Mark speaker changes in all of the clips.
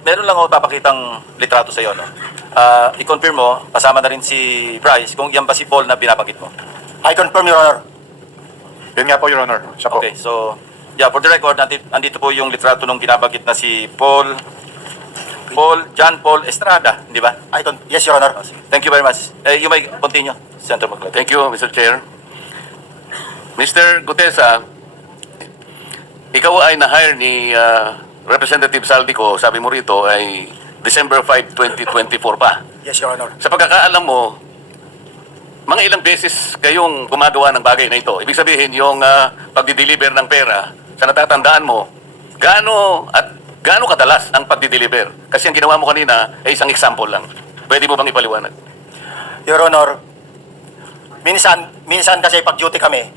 Speaker 1: meron lang ako papakitang litrato sa iyo, no? I-confirm mo, kasama na rin si Bryce, kung yan ba si Paul na binabanggit mo.
Speaker 2: I confirm, Your Honor.
Speaker 3: Yun nga po, Your Honor. Siya po.
Speaker 1: Okay, so, yeah, for the record, andito po yung litrato nung binabanggit na si John Paul Estrada, di ba?
Speaker 2: Yes, Your Honor.
Speaker 1: Thank you very much. You may continue, Senator Macleod.
Speaker 4: Thank you, Mr. Chair. Mr. Gutesa, ikaw ay na-hire ni Representative Saldico, sabi mo rito, ay December 5, 2024 pa.
Speaker 2: Yes, Your Honor.
Speaker 4: Sa pagkakaalam mo, mga ilang beses kayong gumagawa ng bagay na ito. Ibig sabihin, yung pagdi-deliver ng pera, sa natatandaan mo, gaano kadalas ang pagdi-deliver? Kasi ang ginawa mo kanina ay isang example lang. Pwede mo bang ipaliwanag?
Speaker 2: Your Honor, minsan kasi pag-duty kami,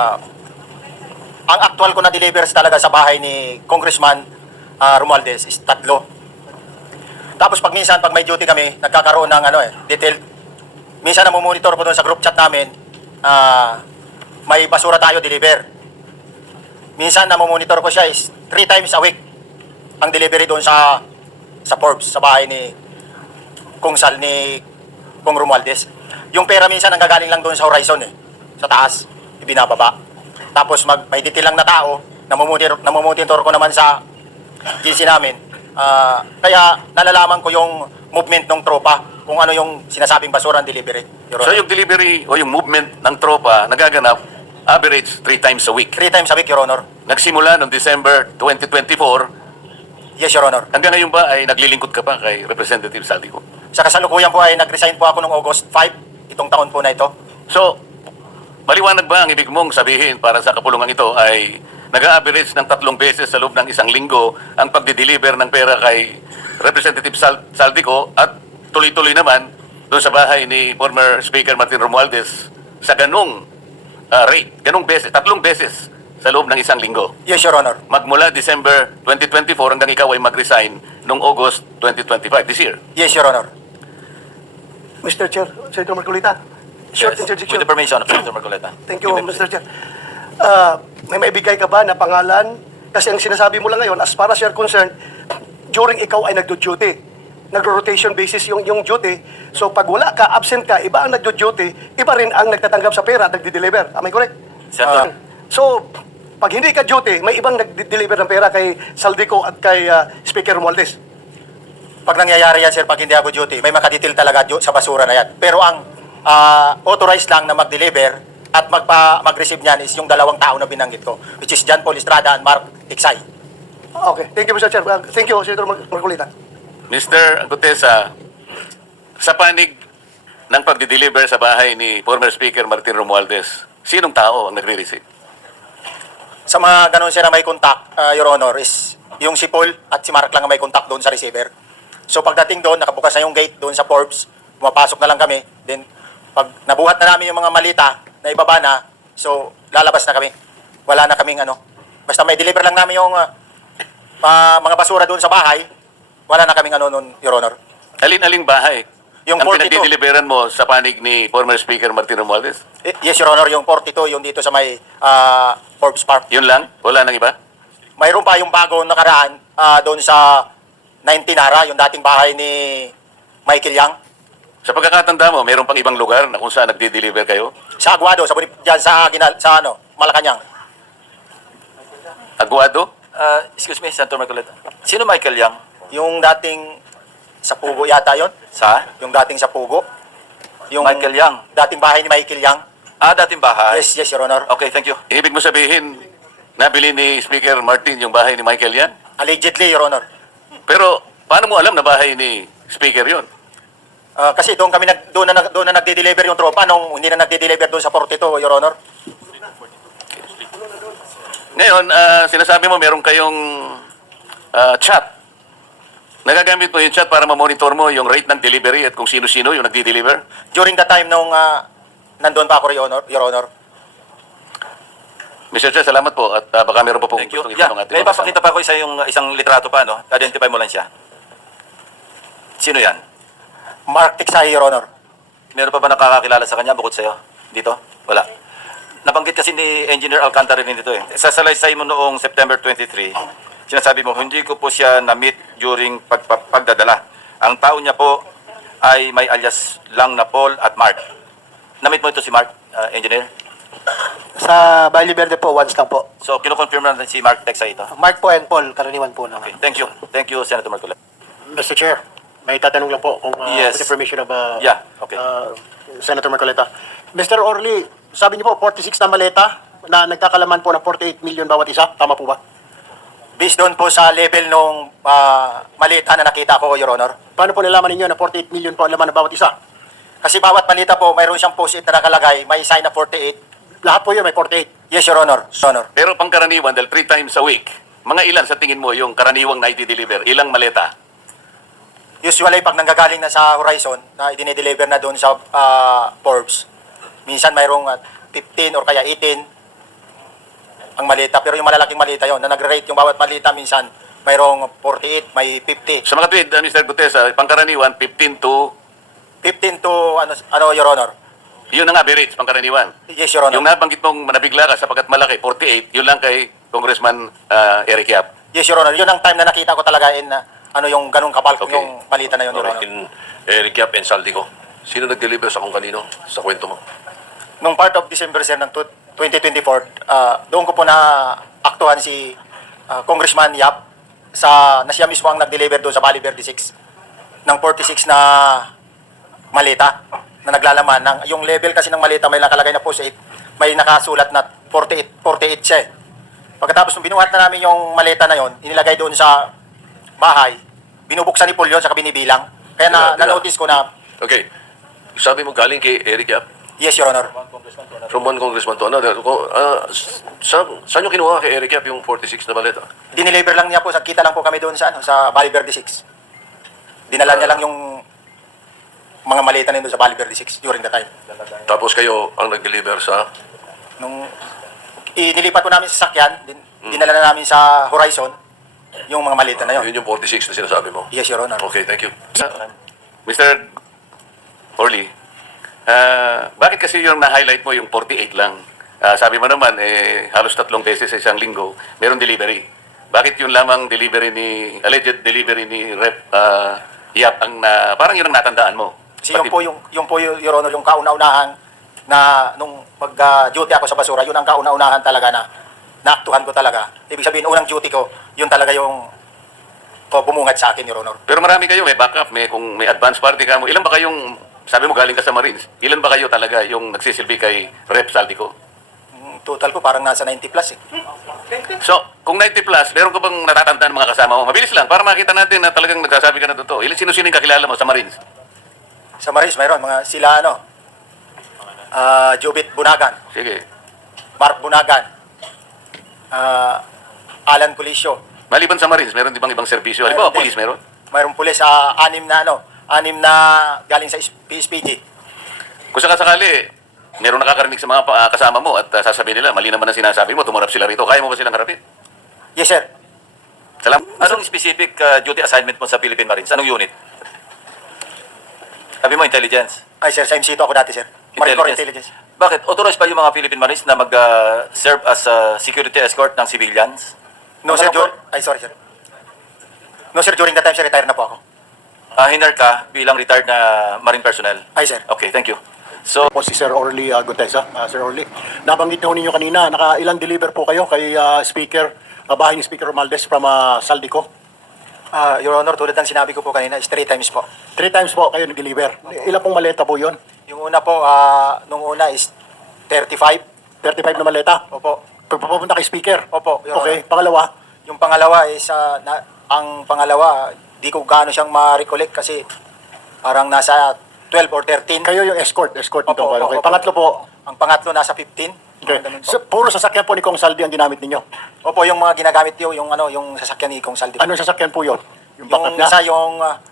Speaker 2: ang actual ko na delivers talaga sa bahay ni Congressman Romualdez is 3. Tapos pag may duty kami, nagkakaroon ng detailed. Minsan namumonitor po doon sa group chat namin, may basura tayo deliver. Minsan namumonitor ko siya is 3 times a week ang delivery doon sa Forbes, sa bahay ni Kung Romualdez. Yung pera minsan nanggagaling lang doon sa horizon sa taas, ibinababa. Tapos may detail lang na tao, namumonitor ko naman sa GC namin. Kaya nalalaman ko yung movement ng tropa, kung ano yung sinasabing basura ng delivery.
Speaker 4: So yung delivery o yung movement ng tropa nagaganap average 3 times a week.
Speaker 2: 3 times a week, Your Honor.
Speaker 4: Nagsimula noong December 2024.
Speaker 2: Yes, Your Honor.
Speaker 4: Hanggang ngayon ba ay naglilingkod ka pa kay Representative Saldico?
Speaker 2: Sa kasalukuyan po ay nag-resign po ako noong August 5, itong taon po na ito.
Speaker 4: So, maliwanag ba ang ibig mong sabihin para sa kapulungan ito ay nag-average ng 3 beses sa loob ng isang linggo ang pagdi-deliver ng pera kay Representative Saldico at tuloy-tuloy naman doon sa bahay ni former Speaker Martin Romualdez sa ganung rate, ganung beses, 3 beses sa loob ng isang linggo.
Speaker 2: Yes, Your Honor.
Speaker 4: Magmula December 2024 hanggang ikaw ay mag-resign noong August 2025, this year.
Speaker 2: Yes, Your Honor.
Speaker 5: Mr. Chair, Senator Marcolita. Short
Speaker 1: Yes,
Speaker 5: interjection.
Speaker 1: with the permission of Senator Marcoleta.
Speaker 5: Thank you, Mr. Chair. May maibigay ka ba na pangalan? Kasi ang sinasabi mo lang ngayon, as far as you're concerned, during ikaw ay nagdo-duty. Nagro-rotation basis yung duty. So pag wala ka, absent ka, iba ang nagdo-duty, iba rin ang nagtatanggap sa pera at nagdi-deliver. Am I correct?
Speaker 1: Senator.
Speaker 5: So, pag hindi ka duty, may ibang nagdi-deliver ng pera kay Saldico at kay Speaker Romualdez.
Speaker 2: Pag nangyayari yan, sir, pag hindi ako duty, may makadetail talaga sa basura na yan. Pero ang authorized lang na mag-deliver at mag-receive niyan is yung 2 tao na binanggit ko, which is John Paul Estrada and Mark Tiksay.
Speaker 5: Okay. Thank you, Mr. Chair. Thank you, Senator Marcolita.
Speaker 4: Mr. Gutesa, sa panig ng pagdi-deliver sa bahay ni former Speaker Martin Romualdez, sinong tao ang nagre-receive?
Speaker 2: Sa mga ganun sir na may contact, Your Honor, is yung si Paul at si Mark lang ang may contact doon sa receiver. So pagdating doon, nakabukas na yung gate doon sa Forbes, pumapasok na lang kami. Then pag nabuhat na namin yung mga malita na ibaba na, so lalabas na kami. Wala na kaming basta may deliver lang namin yung mga basura doon sa bahay, wala na kaming nun, Your Honor.
Speaker 4: Alin-aling bahay
Speaker 2: Yung
Speaker 4: ang
Speaker 2: 42.
Speaker 4: pinagdi-deliveran mo sa panig ni former Speaker Martin Romualdez?
Speaker 2: Yes, Your Honor, yung 42, yung dito sa may Forbes Park.
Speaker 4: Yun lang? Wala nang iba?
Speaker 2: Mayroon pa yung bagong nakaraan doon sa 19 Nara, yung dating bahay ni Michael Yang.
Speaker 4: Sa pagkakatanda mo, mayroon pang ibang lugar na kung saan nagdi-deliver kayo?
Speaker 2: Sa Aguado, dyan sa Malacanang.
Speaker 4: Aguado?
Speaker 1: Excuse me, Senator Marcoleta. Sino Michael Yang?
Speaker 2: Yung dating sa Pugo yata yon.
Speaker 1: Sa?
Speaker 2: Yung dating sa Pugo. Yung
Speaker 1: Michael Yang.
Speaker 2: dating bahay ni Michael Yang.
Speaker 1: Dating bahay.
Speaker 2: Yes, Your Honor.
Speaker 1: Okay, thank you.
Speaker 4: Ibig mo sabihin, nabili ni Speaker Martin yung bahay ni Michael yan?
Speaker 2: Allegedly, Your Honor.
Speaker 4: Pero paano mo alam na bahay ni Speaker yon?
Speaker 2: Kasi doon na nagde-deliver yung tropa nung hindi na nagde-deliver doon sa 42, Your Honor.
Speaker 4: Ngayon, sinasabi mo meron kayong chat. Nagagamit mo yung chat para ma-monitor mo yung rate ng delivery at kung sino-sino yung nagdi-deliver?
Speaker 2: During the time nung nandun pa ako, Your Honor.
Speaker 4: Mr. Chair, salamat po at baka meron pa pong
Speaker 1: Thank you.
Speaker 4: gustong
Speaker 1: Yeah,
Speaker 4: itanong ating
Speaker 1: may
Speaker 4: mga
Speaker 1: papakita pa ako isang litrato pa, no? Identify mo lang siya. Sino yan?
Speaker 2: Mark Tiksay, Your Honor.
Speaker 1: Meron pa ba nakakakilala sa kanya bukod sa'yo? Dito? Wala. Nabanggit kasi ni Engineer Alcantara rin dito eh. Sa salaysay mo noong September 23, Sinasabi mo, hindi ko po siya na-meet during pagdadala. Ang tao niya po ay may alias lang na Paul at Mark. Na-meet mo ito si Mark, engineer?
Speaker 5: Sa Valle Verde po, once lang po.
Speaker 1: So, kinukonfirm na si Mark Texa ito.
Speaker 5: Mark po and Paul, karaniwan po naman.
Speaker 1: Okay, thank you. Thank you, Senator Marcola.
Speaker 6: Mr. Chair, may tatanong lang po kung
Speaker 1: Yes.
Speaker 6: with the permission of
Speaker 1: Yeah, okay.
Speaker 6: Senator Marcoleta. Mr. Orly, sabi niyo po 46 na maleta na nagkakalaman po ng 48 million bawat isa. Tama po ba?
Speaker 2: Based doon po sa level nung malita na nakita ko, Your Honor.
Speaker 6: Paano po nalaman ninyo na 48 million po ang laman ng bawat isa?
Speaker 2: Kasi bawat malita po, mayroon siyang post-it na nakalagay, may sign na 48.
Speaker 6: Lahat po yun may 48.
Speaker 2: Yes, Your Honor. Your Honor.
Speaker 4: Pero pangkaraniwan, dahil 3 times a week, mga ilan sa tingin mo yung karaniwang na i-deliver? Ilang maleta?
Speaker 2: Usually, pag nanggagaling na sa Horizon, na i-deliver na doon sa Forbes, minsan mayroong 15 or kaya 18 ang malita. Pero yung malalaking malita yon na nagre-rate yung bawat malita, minsan mayroong 48, may 50.
Speaker 4: Sa mga tweet, Mr. Gutesa, pangkaraniwan, 15 to,
Speaker 2: 15 to, Your Honor.
Speaker 4: yun ang average, pangkaraniwan.
Speaker 2: Yes, Your Honor.
Speaker 4: Yung nabanggit mong nabigla ka sapagkat malaki, 48, yun lang kay Congressman Eric Yap.
Speaker 2: Yes, Your Honor. Yun ang time na nakita ko talaga in yung ganung kapal
Speaker 4: Okay.
Speaker 2: yung malita na yun, Your Honor.
Speaker 7: In Eric Yap and Saldico. Sino nag-deliver sa kung kanino sa kwento mo?
Speaker 2: Nung part of December, sir, ng 2024, doon ko po na aktuhan si Congressman Yap na siya mismo ang nag-deliver doon sa Valle Verde 6 ng 46 na malita na naglalaman. Yung level kasi ng malita may nakalagay na po sa 8, may nakasulat na 48 siya. Pagkatapos nung binuhat na namin yung malita na yon, inilagay doon sa bahay, binubuksan ni Paul yun, saka binibilang. Kaya na-notice ko na,
Speaker 7: Okay. Sabi mo galing kay Eric Yap
Speaker 2: yes, Your Honor.
Speaker 7: from one congressman to another. Saan nyo kinuha kay Eric Yap yung 46 na baleta?
Speaker 2: Dineliver lang niya po, kita lang po kami doon sa Valle Verde 6. Dinala niya lang yung mga malita na doon sa Valle Verde 6 during the time.
Speaker 7: Tapos kayo ang nag-deliver sa...
Speaker 2: Nung inilipat po namin sa sakyan, dinala na namin sa Horizon yung mga malita na yun.
Speaker 7: Yun yung 46 na sinasabi mo.
Speaker 2: Yes, Your Honor.
Speaker 7: Okay, thank you.
Speaker 4: Mr. Orly, bakit kasi yung na-highlight mo yung 48 lang? Sabi mo naman, halos 3 beses sa isang linggo, meron delivery. Bakit yung lamang alleged delivery ni Rep Yap parang yun ang natandaan mo?
Speaker 2: Kasi yung po, Your Honor, yung kauna-unahan na nung mag-duty ako sa basura, yun ang kauna-unahan talaga na naaktuhan ko talaga. Ibig sabihin, unang duty ko, yun talaga yung bumungad sa akin, Your Honor.
Speaker 4: Pero marami kayo, may backup, kung may advance party ka mo. Ilan ba kayong, sabi mo galing ka sa Marines, ilan ba kayo talaga yung nagsisilbi kay Rep Saldico?
Speaker 2: Total ko parang nasa 90 plus eh.
Speaker 4: So, kung 90 plus, meron ka bang natatandaan mga kasama mo? Mabilis lang, para makita natin na talagang nagsasabi ka na totoo. Sino-sino yung kakilala mo sa Marines?
Speaker 2: Sa Marines, mayroon mga sila Jobit Bunagan,
Speaker 4: Sige.
Speaker 2: Mark Bunagan, Alan Colisio.
Speaker 4: Maliban sa Marines, meron di bang ibang serbisyo? Halimbawa,
Speaker 2: Mayroon din.
Speaker 4: police meron?
Speaker 2: Mayroong pulis, 6 na galing sa PSPG.
Speaker 4: Kung sakasakali, meron nakakarinig sa mga kasama mo at sasabihin nila, mali naman ang sinasabi mo, tumarap sila rito. Kaya mo ba silang harapin?
Speaker 2: Yes, sir.
Speaker 1: Salamat. Anong specific duty assignment mo sa Philippine Marines? Anong unit? Sabi mo, intelligence.
Speaker 2: Ay, sir, sa MC2 ako dati, sir. Marine Corps Intelligence.
Speaker 1: Bakit? Authorized ba yung mga Philippine Marines na mag-serve as security escort ng civilians?
Speaker 2: No, sir, sorry, sir. No, sir, during that time, sir, retire na po ako.
Speaker 1: Hinar ka bilang retired na Marine personnel?
Speaker 2: Ay, sir.
Speaker 1: Okay, thank you. So,
Speaker 6: Po si Sir Orly Gutesa. Sir Orly, nabanggit na ho ninyo kanina, ilang deliver po kayo kay Speaker, bahay ni Speaker Romualdez from Saldico?
Speaker 2: Your Honor, tulad ng sinabi ko po kanina, is 3 times po.
Speaker 6: 3 times po kayo nag-deliver. Ilan pong maleta po yun?
Speaker 2: Yung una po, nung una is 35.
Speaker 6: 35 na maleta?
Speaker 2: Opo.
Speaker 6: Pagpapunta kay Speaker?
Speaker 2: Opo, Your
Speaker 6: Okay,
Speaker 2: Honor.
Speaker 6: pangalawa?
Speaker 2: Yung pangalawa is, ang pangalawa, di ko gaano siyang ma-recollect kasi parang nasa 12 or 13.
Speaker 6: Kayo yung escort nito.
Speaker 2: Opo, opo,
Speaker 6: Okay.
Speaker 2: opo.
Speaker 6: Pangatlo po,
Speaker 2: Ang pangatlo nasa 15.
Speaker 6: okay.
Speaker 2: Ganun po.
Speaker 6: Puro sasakyan po ni Kong Saldi ang ginamit ninyo.
Speaker 2: Opo, yung mga ginagamit yung sasakyan ni Kong Saldi.
Speaker 6: Anong sasakyan po yun? Yung backup
Speaker 2: Yung
Speaker 6: niya?
Speaker 2: isa yung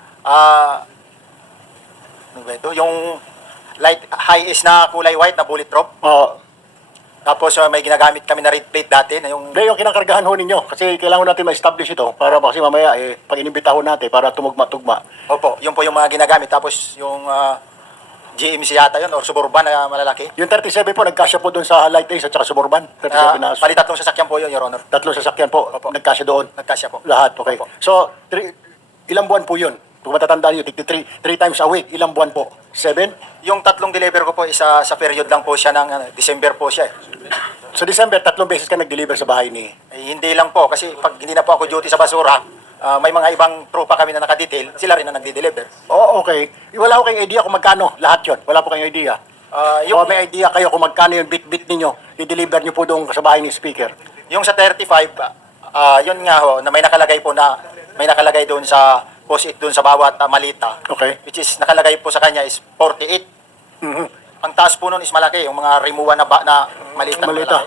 Speaker 2: ano ba ito? Yung light high is na kulay white na bullet drop. Tapos may ginagamit kami na red plate dati na yung
Speaker 6: Hindi, yung kinakargahan ho ninyo. Kasi kailangan natin ma-establish ito para kasi mamaya, pag inimbitahon natin para tumugma-tugma.
Speaker 2: Opo, yun po yung mga ginagamit. Tapos yung GMC yata yun, or Suburban na malalaki.
Speaker 6: Yung 37 po, nagkasya po doon sa Light Ace at saka Suburban. 37 na
Speaker 2: Bali, tatlong sasakyan po yun, Your Honor.
Speaker 6: tatlong sasakyan po,
Speaker 2: Opo.
Speaker 6: nagkasya doon.
Speaker 2: Nagkasya po.
Speaker 6: Lahat, okay.
Speaker 2: Opo.
Speaker 6: So, ilang buwan po yun? Kung matatandaan nyo, three times a week, ilang buwan po? 7?
Speaker 2: Yung tatlong deliver ko po, isa sa period lang po siya ng December po siya.
Speaker 6: So, December, 3 beses ka nag-deliver sa bahay ni...
Speaker 2: Hindi lang po, kasi pag hindi na po ako duty sa basura, may mga ibang tropa kami na nakadetail, sila rin na nagde-deliver.
Speaker 6: Oh, okay. Wala ko kayong idea kung magkano lahat yun. Wala po kayong idea.
Speaker 2: Yung,
Speaker 6: O may idea kayo kung magkano yung bit-bit ninyo, i-deliver nyo po doon sa bahay ni speaker.
Speaker 2: yung sa 35, yun nga ho, na may nakalagay po na, may nakalagay doon sa post-it doon sa bawat malita.
Speaker 6: Okay.
Speaker 2: Which is, nakalagay po sa kanya is 48.
Speaker 6: Mhm.
Speaker 2: Ang taas po nun is malaki, yung mga rimuan na malita.
Speaker 6: Malita.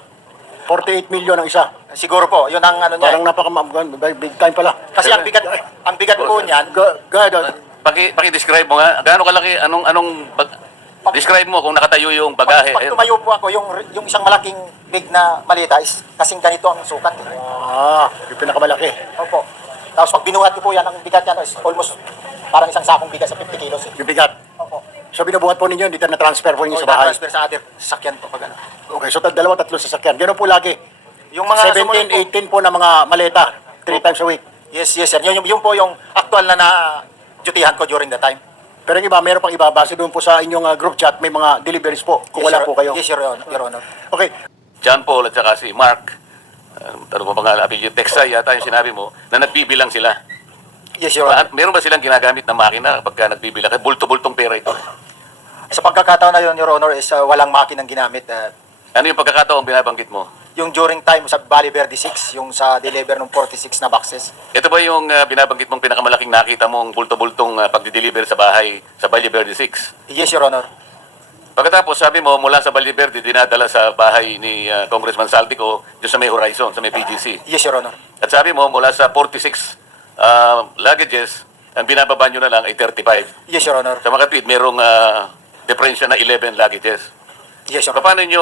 Speaker 6: 48 million ang isa.
Speaker 2: Siguro po, yun ang ano niya.
Speaker 6: Parang big time pala.
Speaker 2: Kasi ang bigat po niyan,
Speaker 6: Go ahead.
Speaker 4: Paki-describe mo nga, gaano kalaki, describe mo kung nakatayo yung bagahe.
Speaker 2: pag tumayo po ako, yung isang malaking big na malita is kasing ganito ang sukat.
Speaker 6: Yung pinakamalaki.
Speaker 2: Opo. Tapos pag binuhat ko po yan, ang bigat niya is almost parang isang sakong bigat sa 50 kilos.
Speaker 6: Yung bigat.
Speaker 2: Opo.
Speaker 6: So binubuhat po ninyo, dito na-transfer po ninyo
Speaker 2: O,
Speaker 6: sa bahay.
Speaker 2: transfer sa other sakyan po pag ano.
Speaker 6: Okay, so dalawa, tatlo sasakyan. Ganun po lagi.
Speaker 2: Yung mga
Speaker 6: 17, 18 po na mga maleta. 3 times a week.
Speaker 2: Yes, sir. Yun po yung actual na dutihan ko during the time.
Speaker 6: Pero yung iba, meron pang iba. Base doon po sa inyong group chat, may mga deliveries po. Kung
Speaker 2: Yes,
Speaker 6: wala
Speaker 2: sir.
Speaker 6: po kayo.
Speaker 2: Yes, Your Honor.
Speaker 6: Okay.
Speaker 4: John Paul at saka si Mark, ano ba pangalan, Abilio Texay yata yung sinabi mo, na nagbibilang sila.
Speaker 2: Yes, Your Honor.
Speaker 4: At meron ba silang ginagamit na makina pagka nagbibilang? Bulto-bultong pera ito.
Speaker 2: Sa pagkakataon na yun, Your Honor, is walang makinang ginamit.
Speaker 4: Ano yung pagkakataong binabanggit mo?
Speaker 2: Yung during time sa Valle Verde 6, yung sa deliver ng 46 na boxes.
Speaker 4: Ito ba yung binabanggit mong pinakamalaking nakita mong bulto-bultong pagdi-deliver sa bahay sa Valle Verde 6?
Speaker 2: Yes, Your Honor.
Speaker 4: Pagkatapos, sabi mo, mula sa Valle Verde, dinadala sa bahay ni Congressman Saldico doon sa may Horizon, sa may PGC.
Speaker 2: Yes, Your Honor.
Speaker 4: At sabi mo, mula sa 46 luggages, ang binababa nyo na lang ay 35.
Speaker 2: Yes, Your Honor.
Speaker 4: Sa Makatwid, merong differential na 11 luggages.
Speaker 2: Yes, Your
Speaker 4: So,
Speaker 2: Honor.
Speaker 4: paano nyo,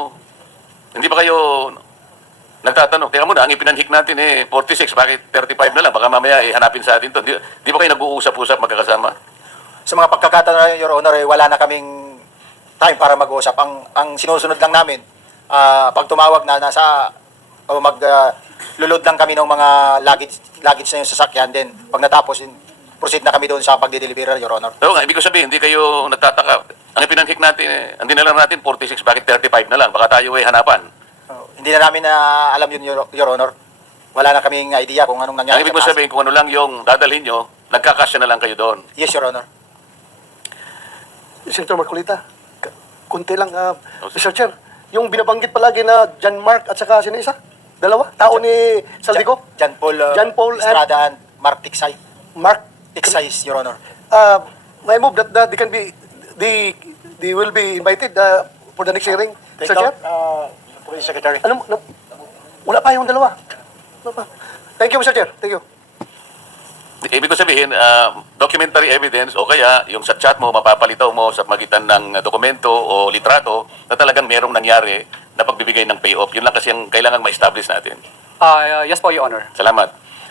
Speaker 4: hindi ba kayo nagtatanong? Teka muna, ang ipinanhik natin 46, bakit 35 na lang? Baka mamaya hanapin sa atin to. Di ba kayo nag-uusap-usap magkakasama?
Speaker 2: Sa mga pagkakataon na yun, Your Honor, wala na kaming time para mag-uusap. Ang sinusunod lang namin, pag tumawag na nasa, o lulod lang kami ng mga luggage na yung sasakyan, then pag natapos, proceed na kami doon sa pagdi-deliver, Your Honor.
Speaker 4: So, ibig ko sabihin, hindi kayo nagtataka. Ang ipinanhik natin, ang dinala natin 46, bakit 35 na lang? Baka tayo hanapan.
Speaker 2: Hindi na namin na alam yun, Your Honor. Wala na kaming idea kung anong
Speaker 4: Ang
Speaker 2: nangyari.
Speaker 4: ibig mo
Speaker 2: sa taas.
Speaker 4: sabihin, kung ano lang yung dadalhin nyo, nagkakasya na lang kayo doon.
Speaker 2: Yes, Your Honor.
Speaker 5: Senator Marcolita, kunti lang. Mr. Chair, yung binabanggit palagi na John Mark at saka sino isa? Dalawa? Tao ni Saldico?
Speaker 2: John Paul,
Speaker 5: John Paul
Speaker 2: Estrada and Mark Tiksay.
Speaker 5: Mark?
Speaker 2: Tiksay, Your Honor.
Speaker 5: I move that they can be, they will be invited for the next hearing.
Speaker 6: Take
Speaker 5: Mr. Chair?
Speaker 6: out, Police Secretary.
Speaker 5: Wala pa yung dalawa. Wala pa. Thank you, Mr. Chair. Thank you.
Speaker 4: Ibig ko sabihin, documentary evidence o kaya yung sa chat mo, mapapalitaw mo sa magitan ng dokumento o litrato na talagang merong nangyari na pagbibigay ng payoff. Yun lang kasi ang kailangan ma-establish natin.
Speaker 8: Yes po, Your Honor.
Speaker 4: Salamat.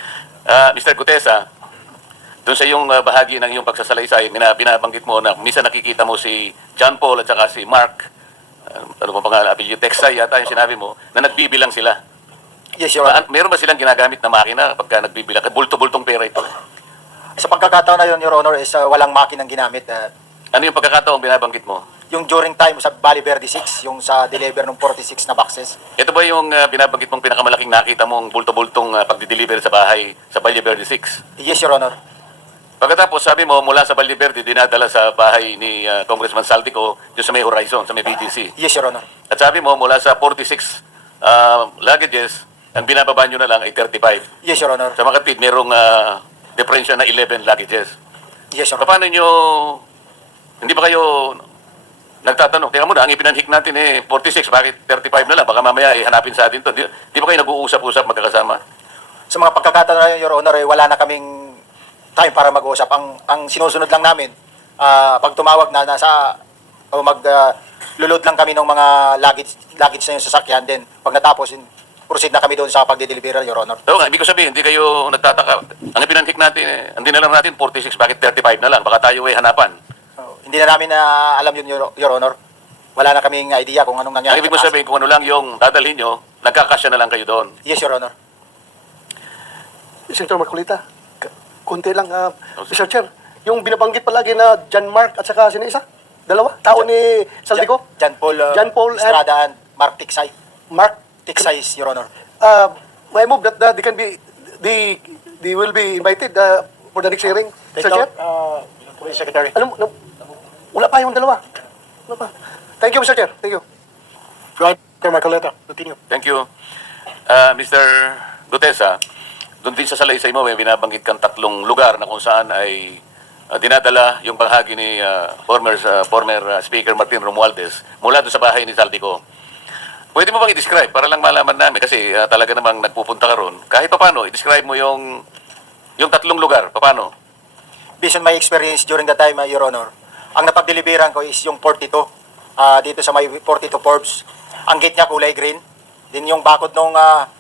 Speaker 4: Mr. Gutesa, doon sa iyong bahagi ng iyong pagsasalaysay, binabanggit mo na minsan nakikita mo si John Paul at saka si Mark, ano ba pangalan, Abilio Texay yata yung sinabi mo, na nagbibilang sila.
Speaker 2: Yes, Your Honor.
Speaker 4: Meron ba silang ginagamit na makina pagka nagbibilang? Bulto-bultong pera ito.
Speaker 2: Sa pagkakataon na yun, Your Honor, is walang makinang ginamit.
Speaker 4: Ano yung pagkakataong binabanggit mo?
Speaker 2: Yung during time sa Valle Verde 6, yung sa deliver ng 46 na boxes.
Speaker 4: Ito ba yung binabanggit mong pinakamalaking nakita mong bulto-bultong pagdi-deliver sa bahay sa Valle Verde 6?
Speaker 2: Yes, Your Honor.
Speaker 4: Pagkatapos, sabi mo, mula sa Valle Verde, dinadala sa bahay ni Congressman Saldico doon sa may Horizon, sa may BGC.
Speaker 2: Yes, Your Honor.
Speaker 4: At sabi mo, mula sa 46 luggages, ang binababa nyo na lang ay 35.
Speaker 2: Yes, Your Honor.
Speaker 4: Sa Makatwid, merong differential na 11 luggages.
Speaker 2: Yes, Your Honor.
Speaker 4: Paano nyo, hindi ba kayo nagtatanong? Teka muna, ang ipinanhik natin 46, bakit 35 na lang? Baka mamaya hanapin sa atin to. Di ba kayo nag-uusap-usap magkakasama?
Speaker 2: Sa mga pagkakataon na yun, Your Honor, wala na kaming time para mag-uusap. Ang sinusunod lang namin, pag tumawag na nasa, o lulod lang kami ng mga luggage na yung sasakyan, then pag natapos, proceed na kami doon sa pagdi-deliver, Your Honor.
Speaker 4: So, ibig ko sabihin, hindi kayo nagtataka. Ang ipinanhik natin, ang dinala natin 46, bakit 35 na lang? Baka tayo hanapan.
Speaker 2: Hindi na namin alam yun, Your Honor. Wala na kaming idea kung anong nangyari.
Speaker 4: Ang ibig mo
Speaker 2: sa taas.
Speaker 4: sabihin, kung ano lang yung dadalhin nyo, nagkakasya na lang kayo doon.
Speaker 2: Yes, Your Honor.
Speaker 5: Senator Marcolita, kunti lang, Mr. Chair. Yung binabanggit palagi na John Mark at saka sino isa? Dalawa? Tao ni Saldico?
Speaker 2: John Paul,
Speaker 5: John Paul and-
Speaker 2: Estrada and Mark Tiksay.
Speaker 5: Mark
Speaker 2: Tiksay, Your Honor.
Speaker 5: I move that they can be, they will be invited for the next hearing,
Speaker 6: Take
Speaker 5: Mr. Chair.
Speaker 6: out, Police Secretary.
Speaker 5: Wala pa yung dalawa. Wala pa. Thank you, Mr. Chair. Thank you.
Speaker 6: Go ahead, Senator Marcoleta. Continue.
Speaker 4: Thank you. Mr. Gutesa, doon din sa salaysay mo, may binabanggit kang 3 lugar na kung saan ay dinadala yung bahagi ni former Speaker Martin Romualdez mula doon sa bahay ni Saldico. Pwede mo bang i-describe para lang malaman namin kasi talaga namang nagpupunta ka ron. Kahit paano, i-describe mo yung 3 lugar. Paano?
Speaker 2: Based on my experience during the time, Your Honor, ang napagdeliveran ko is yung 42. Dito sa may 42 Forbes. Ang gate niya kulay green. Din yung bakod nung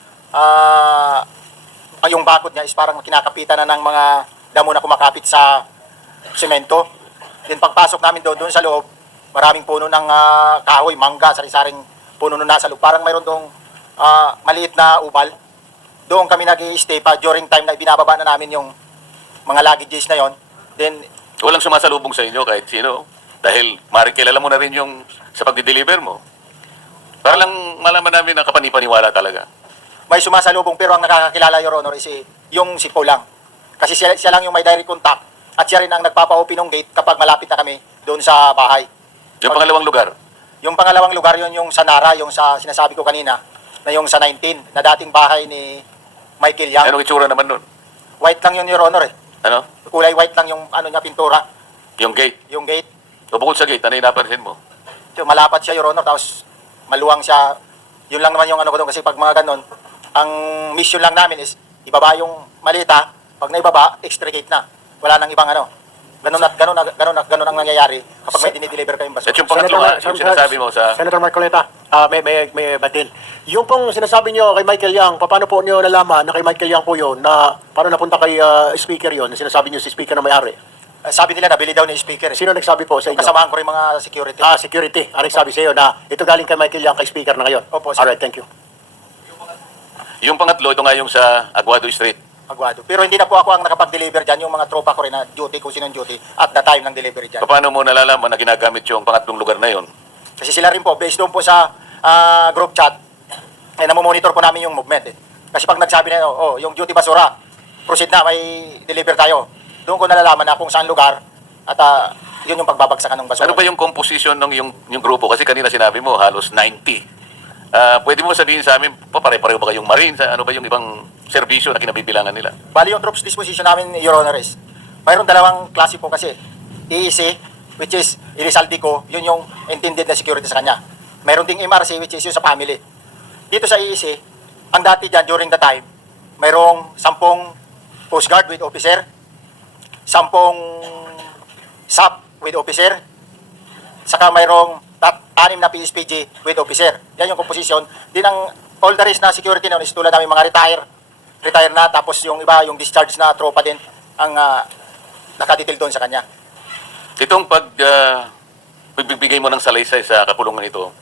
Speaker 2: yung bakod niya is parang kinakapitan na ng mga damo na kumakapit sa semento. Then pagpasok namin doon sa loob, maraming puno ng kahoy, mangga, sari-saring puno na nasa loob. Parang mayroon doong maliit na ubal. Doon kami nag-i-stay pa during time na binababa na namin yung mga luggages na yon. Then
Speaker 4: Walang sumasalubong sa inyo kahit sino. Dahil maaaring kilala mo na rin yung sa pagdi-deliver mo. Para lang malaman namin ang kapanipaniwala talaga.
Speaker 2: may sumasalubong pero ang nakakakilala, Your Honor, is yung si Paul lang. Kasi siya lang yung may direct contact at siya rin ang nagpapa-open ng gate kapag malapit na kami doon sa bahay.
Speaker 4: Yung pangalawang lugar,
Speaker 2: Yung pangalawang lugar yun yung sa Nara, yung sa sinasabi ko kanina, na yung sa 19, na dating bahay ni Michael Yang.
Speaker 4: anong itsura naman nun?
Speaker 2: White lang yun, Your Honor, eh.
Speaker 4: Ano?
Speaker 2: Kulay white lang yung ano niya, pintura,
Speaker 4: Yung gate.
Speaker 2: yung gate.
Speaker 4: O bukod sa gate, ano yung napansin mo?
Speaker 2: So, malapat siya, Your Honor, tapos maluwang siya. Yun lang naman yung ano ko doon, kasi pag mga ganun, ang mission lang namin is ibaba yung malita, pag naibaba, extricate na. Wala nang ibang ano. Ganun ang nangyayari kapag may dinideliver kayong basura.
Speaker 4: At yung pangatlo yung sinasabi mo sa...
Speaker 6: Senator Marcoleta, may batil. Yung pong sinasabi nyo kay Michael Yang, paano po nyo nalaman na kay Michael Yang po yun, na paano napunta kay speaker yun, na sinasabi nyo si speaker na may-ari?
Speaker 2: Sabi nila, nabili daw ni speaker.
Speaker 6: Sino nagsabi po sa inyo?
Speaker 2: Kasamahan ko rin mga security.
Speaker 6: Security. Ano nagsabi sa iyo na ito galing kay Michael Yang, kay speaker na ngayon?
Speaker 2: Opo, sir.
Speaker 6: Alright, thank you.
Speaker 4: Yung pangatlo, ito nga yung sa Aguado Street.
Speaker 2: Aguado. Pero hindi na po ako ang nakapag-deliver dyan, yung mga tropa ko rin na duty, kung sino yung duty, at the time ng delivery dyan.
Speaker 4: Paano mo nalalaman na ginagamit yung pangatlong lugar na yon?
Speaker 2: Kasi sila rin po, based doon po sa group chat, namomonitor po namin yung movement. Kasi pag nagsabi na, yung duty basura, proceed na, may deliver tayo. Doon ko nalalaman na kung saan lugar, at yun yung pagbabagsakan ng basura.
Speaker 4: Ano ba yung composition ng yung grupo? Kasi kanina sinabi mo, halos 90. Pwede mo sabihin sa amin, pare-pareho ba kayong Marines? Ano ba yung ibang serbisyo na kinabibilangan nila?
Speaker 2: Bali yung troops disposition namin, Your Honor, is mayroon dalawang klase po kasi. EEC, which is Irisaldico, yun yung intended na security sa kanya. Mayroon ding MRC, which is yung sa family. Dito sa EEC, ang dati dyan during the time, mayroong 10 Coast Guard with officer, 10 SAP with officer, saka mayroong 6 na PSPG with officer. Yan yung composition. Din ang all the rest na security na is tulad namin mga retire na, tapos yung iba, yung discharge na tropa din ang nakadetail doon sa kanya.
Speaker 4: Itong pagbibigay mo ng salaysay sa kapulungan ito,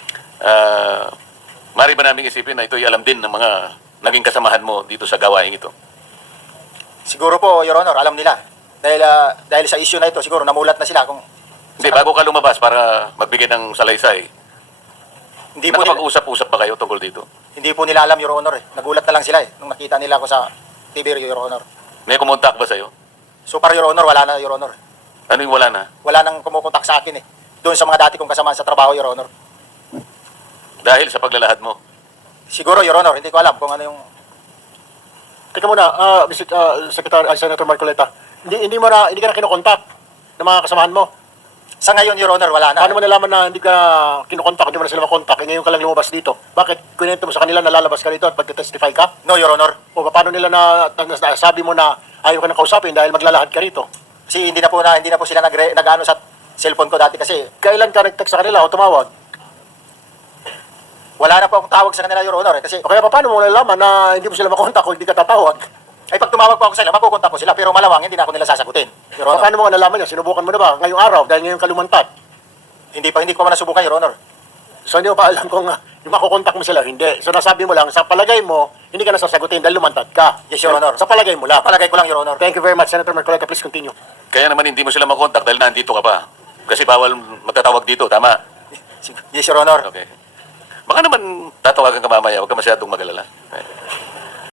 Speaker 4: mari ba namin isipin na ito'y alam din ng mga naging kasamahan mo dito sa gawain ito?
Speaker 2: Siguro po, Your Honor, alam nila. Dahil sa issue na ito, siguro namulat na sila kung
Speaker 4: Hindi, bago ka lumabas para magbigay ng salaysay,
Speaker 2: hindi po, nila,
Speaker 4: nakapag-usap-usap ba kayo tungkol dito?
Speaker 2: hindi po nila alam, Your Honor. Nagulat na lang sila nung nakita nila ako sa TV, Your Honor.
Speaker 4: May kumontak ba sa'yo?
Speaker 2: So para Your Honor, wala na, Your Honor.
Speaker 4: Ano yung wala na?
Speaker 2: Wala nang kumukontak sa akin doon sa mga dati kong kasama sa trabaho, Your Honor.
Speaker 4: Dahil sa paglalahad mo.
Speaker 2: Siguro, Your Honor, hindi ko alam kung ano yung...
Speaker 6: Teka muna, Senator Marcoleta, hindi ka na kinokontak ng mga kasamahan mo.
Speaker 2: Sa ngayon, Your Honor, wala na.
Speaker 6: Paano mo nalaman na hindi ka kinokontak, hindi mo na sila makontak, ngayon ka lang lumabas dito? Bakit kwento mo sa kanila na lalabas ka dito at magte-testify ka?
Speaker 2: No, Your Honor.
Speaker 6: O paano nila sabi mo na ayaw ka na kausapin dahil maglalahad ka rito?
Speaker 2: Kasi hindi na po sila nag-ano sa cellphone ko dati kasi
Speaker 6: Kailan ka nag-text sa kanila o tumawag?
Speaker 2: wala na po akong tawag sa kanila, Your Honor. Kasi
Speaker 6: O kaya paano mo nalaman na hindi mo sila makontak o hindi ka tatawag?
Speaker 2: Ay pag tumawag po ako sa sila, makukontak ko sila, pero malawang hindi na ako nila sasagutin. Your Honor.
Speaker 6: Paano mo nga nalaman yan? Sinubukan mo na ba ngayong araw dahil ngayon kalumantad?
Speaker 2: Hindi pa ko man nasubukan, Your Honor.
Speaker 6: So hindi mo pa alam kung yung makukontak mo sila, hindi. So nasabi mo lang, sa palagay mo, hindi ka nasasagutin dahil lumantad ka.
Speaker 2: Yes, Your Honor.
Speaker 6: Sa palagay mo lang.
Speaker 2: Palagay ko lang, Your Honor.
Speaker 6: Thank you very much, Senator Marcoleta. Please continue.
Speaker 4: Kaya naman hindi mo sila makontak dahil nandito ka pa. Kasi bawal magtatawag dito, tama?
Speaker 2: Yes, Your Honor.
Speaker 4: Okay. Baka naman tatawagan ka mamaya, huwag ka masyadong magalala. Okay.